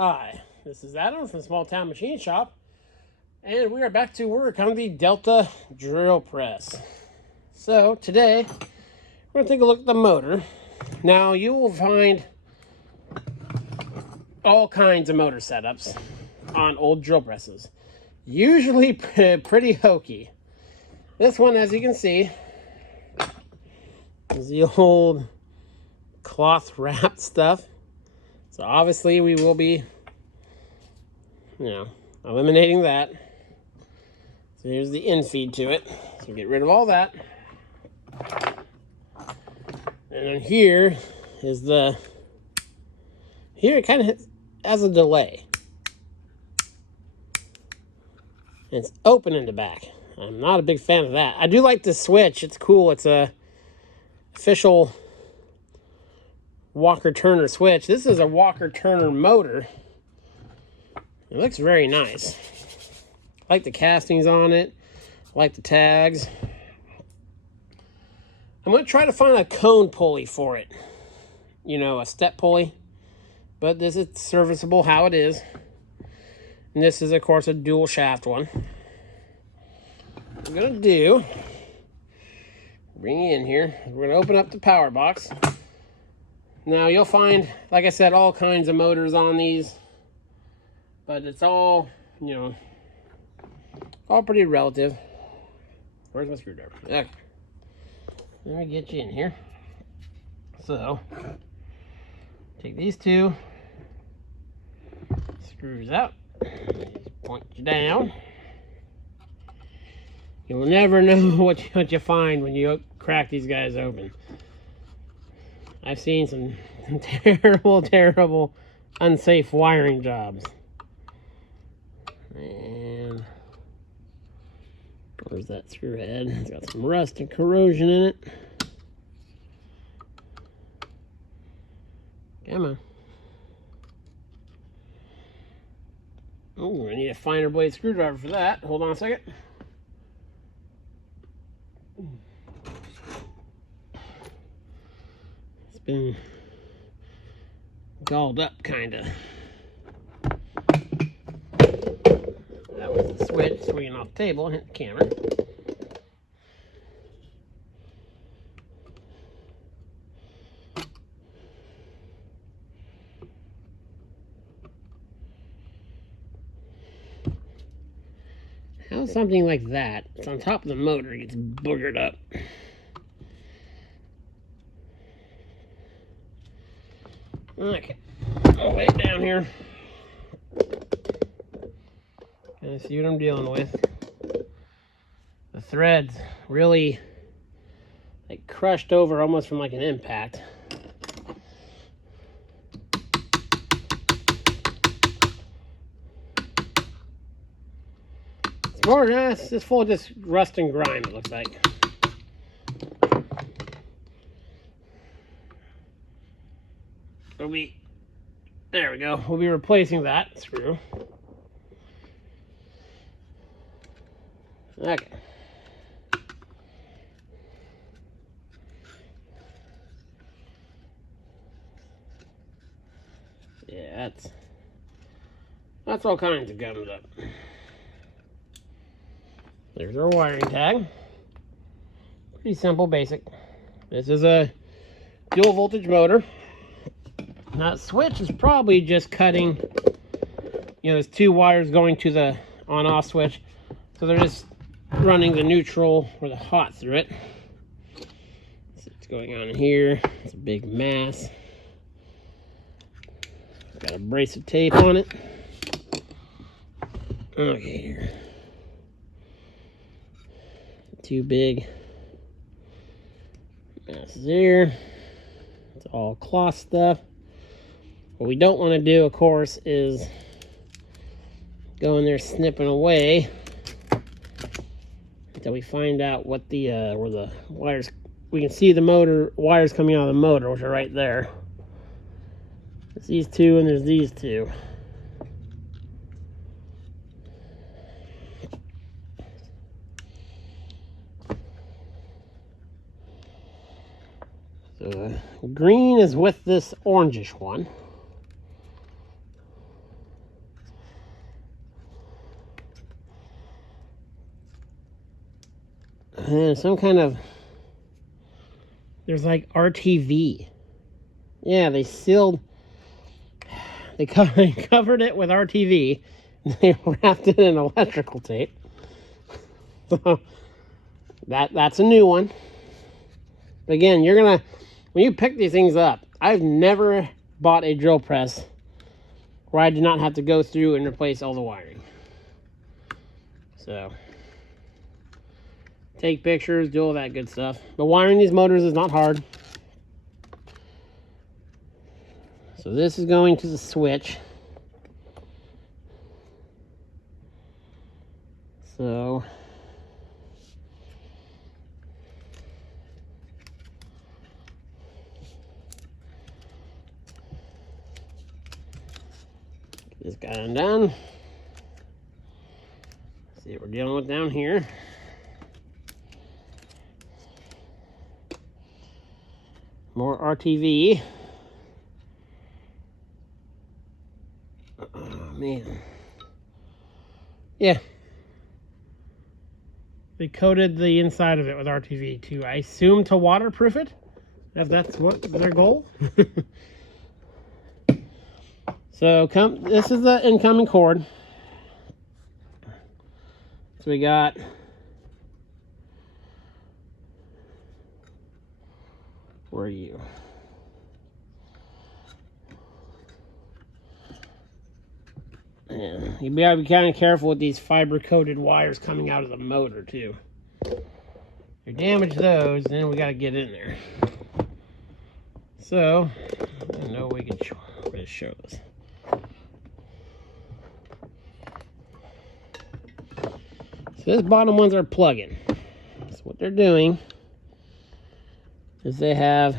Hi, this is Adam from Small Town Machine Shop, and we are back to work on the Delta drill press. So today, we're going to take a look at the motor. Now you will find all kinds of motor setups on old drill presses. Usually pretty hokey. This one, as you can see, is the old cloth wrapped stuff. So obviously we will be, eliminating that. So here's the infeed to it. So get rid of all that. And then here is here it kind of has a delay. And it's open in the back. I'm not a big fan of that. I do like the switch. It's cool. It's a official Walker Turner switch. This is a Walker Turner motor. It looks very nice. I like the castings on it. I like the tags. I'm going to try to find a cone pulley for it. A step pulley. But this is serviceable how it is. And this is, of course, a dual shaft one. What we're going to do, bring you in here. We're going to open up the power box. Now, you'll find, like I said, all kinds of motors on these. But it's all, all pretty relative. Where's my screwdriver? Okay. Let me get you in here. So, take these two screws out. Point you down. You'll never know what you find when you crack these guys open. I've seen some terrible, unsafe wiring jobs. And where's that screw head? It's got some rust and corrosion in it. Come on. Oh, I need a finer blade screwdriver for that. Hold on a second. It's been galled up, kind of. That was the switch swinging off the table and hit the camera. How something like that, it's on top of the motor, gets boogered up. Okay, I'll lay it down here. And see what I'm dealing with. The threads really crushed over almost from an impact. It's more or less just full of just rust and grime, it looks like. There we go. We'll be replacing that screw. Okay. Yeah, that's all kinds of gummed up. There's our wiring tag. Pretty simple, basic. This is a dual voltage motor. Now, the switch is probably just cutting, there's two wires going to the on-off switch. So they're just running the neutral or the hot through it. So what's going on here? It's a big mass. Got a brace of tape on it. Okay, here. Two big masses here. It's all cloth stuff. What we don't want to do, of course, is go in there snipping away until we find out what the where the wires. We can see the motor wires coming out of the motor, which are right there. There's these two and there's these two. So green is with this orangish one. And some kind of, there's like RTV. Yeah, they sealed, they covered it with RTV. They wrapped it in electrical tape. So that's a new one. But again, you're gonna, when you pick these things up, I've never bought a drill press where I did not have to go through and replace all the wiring. So take pictures, do all that good stuff. But wiring these motors is not hard. So this is going to the switch. So get this guy undone. See what we're dealing with down here. More RTV. Oh, man. Yeah. They coated the inside of it with RTV too. I assume to waterproof it, if that's what their goal. So this is the incoming cord. So we got where are you? Yeah, you gotta be kind of careful with these fiber-coated wires coming out of the motor too. You damage those, then we gotta get in there. So, I know we can show this. So this bottom ones are plug-in. So what they're doing is they have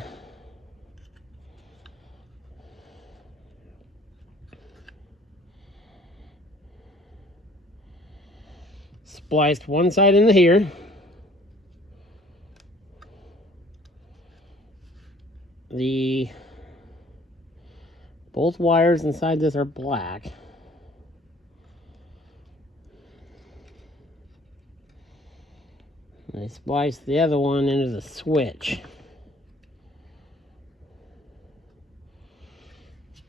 spliced one side into here. Both wires inside this are black. And they spliced the other one into the switch.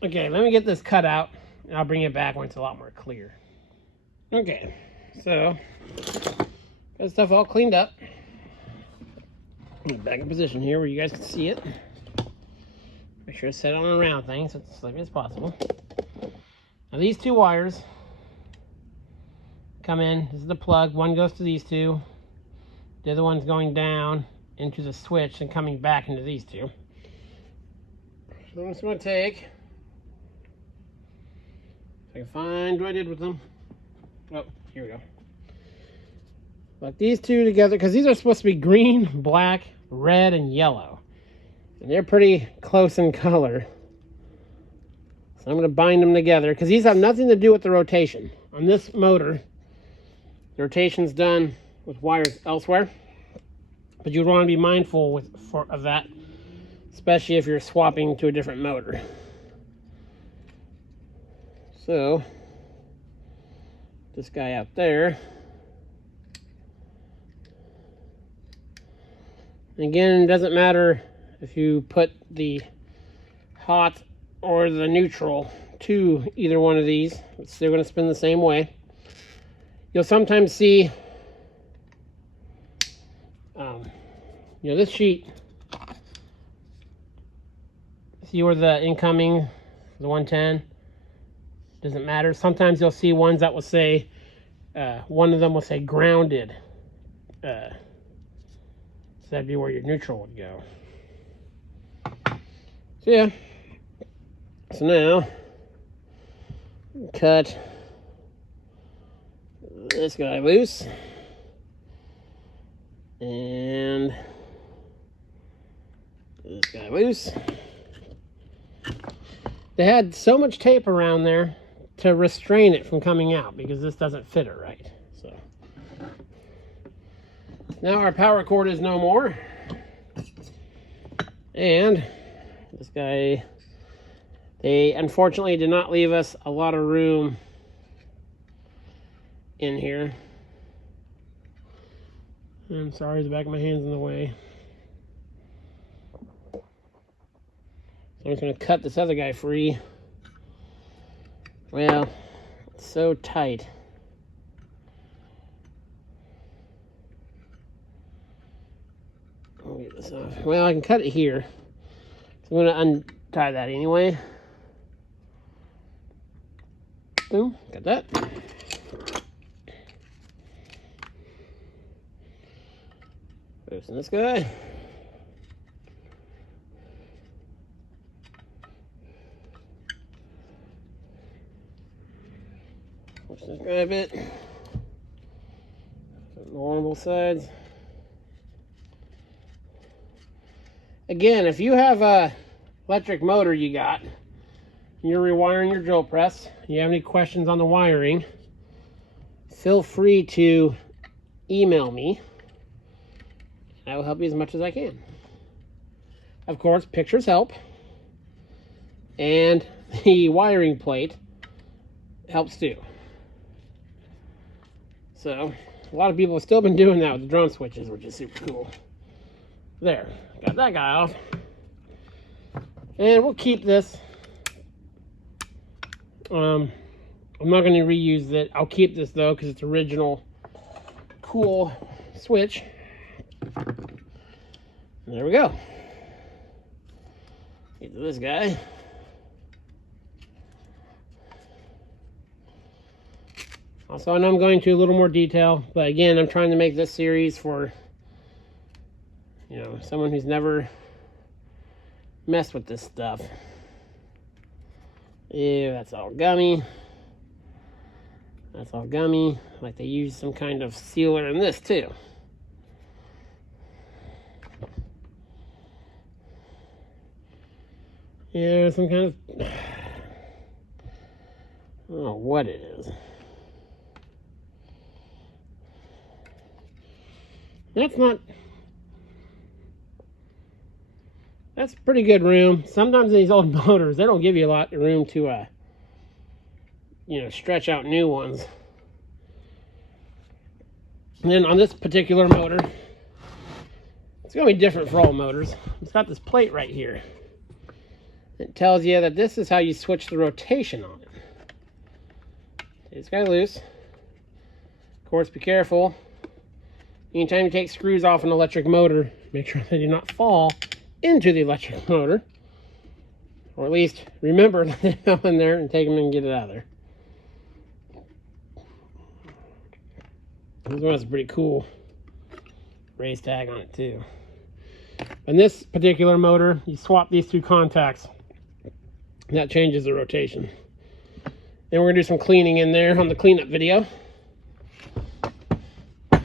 Okay, let me get this cut out, and I'll bring it back when it's a lot more clear. Okay, so got stuff all cleaned up. Get back in position here where you guys can see it. Make sure it's set on a round thing so it's as slick as possible. Now these two wires come in. This is the plug. One goes to these two. The other one's going down into the switch and coming back into these two. So I'm just going to take, if I can find what I did with them. Oh, here we go. Like these two together, because these are supposed to be green, black, red, and yellow. And they're pretty close in color. So I'm going to bind them together, because these have nothing to do with the rotation. On this motor, the rotation's done with wires elsewhere. But you want to be mindful of that, especially if you're swapping to a different motor. So, this guy out there. Again, it doesn't matter if you put the hot or the neutral to either one of these. It's still going to spin the same way. You'll sometimes see, this sheet, see where the incoming, the 110, doesn't matter. Sometimes you'll see ones that will say, one of them will say grounded. So that'd be where your neutral would go. So yeah. So now, cut this guy loose. And this guy loose. They had so much tape around there to restrain it from coming out because this doesn't fit it right. So now our power cord is no more. And this guy, they unfortunately did not leave us a lot of room in here. I'm sorry, the back of my hand's in the way. So I'm just going to cut this other guy free. Well, it's so tight. I'll get this off. Well, I can cut it here. So I'm going to untie that anyway. Boom, got that. Loosen this guy. Push this guy a bit. More on both sides. Again, if you have a electric motor you got, you're rewiring your drill press, you have any questions on the wiring, feel free to email me. I will help you as much as I can. Of course, pictures help. And the wiring plate helps too. So, a lot of people have still been doing that with the drum switches, which is super cool. There, got that guy off. And we'll keep this. I'm not going to reuse it. I'll keep this though, because it's original cool switch. There we go. Get to this guy. Also, I know I'm going to a little more detail, but again, I'm trying to make this series for, you know, someone who's never messed with this stuff. Ew, that's all gummy. That's all gummy. Like they use some kind of sealer in this too. Yeah, some kind of, I don't know what it is. That's pretty good room. Sometimes these old motors, they don't give you a lot of room to, you know, stretch out new ones. And then on this particular motor, it's going to be different for all motors. It's got this plate right here. It tells you that this is how you switch the rotation on it. It's kind of loose. Of course, be careful. Anytime you take screws off an electric motor, make sure they do not fall into the electric motor. Or at least remember that they go in there and take them and get it out of there. This one has a pretty cool race tag on it too. In this particular motor, you swap these two contacts. That changes the rotation. Then we're going to do some cleaning in there on the cleanup video. So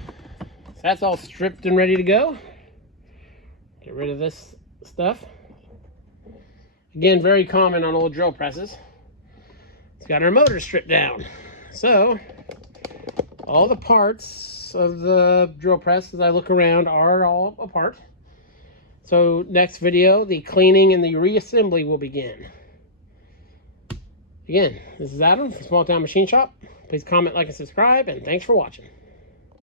that's all stripped and ready to go. Get rid of this stuff. Again, very common on old drill presses. It's got our motor stripped down. So, all the parts of the drill press as I look around are all apart. So, next video, the cleaning and the reassembly will begin. Again, this is Adam from Small Town Machine Shop. Please comment, like, and subscribe, and thanks for watching.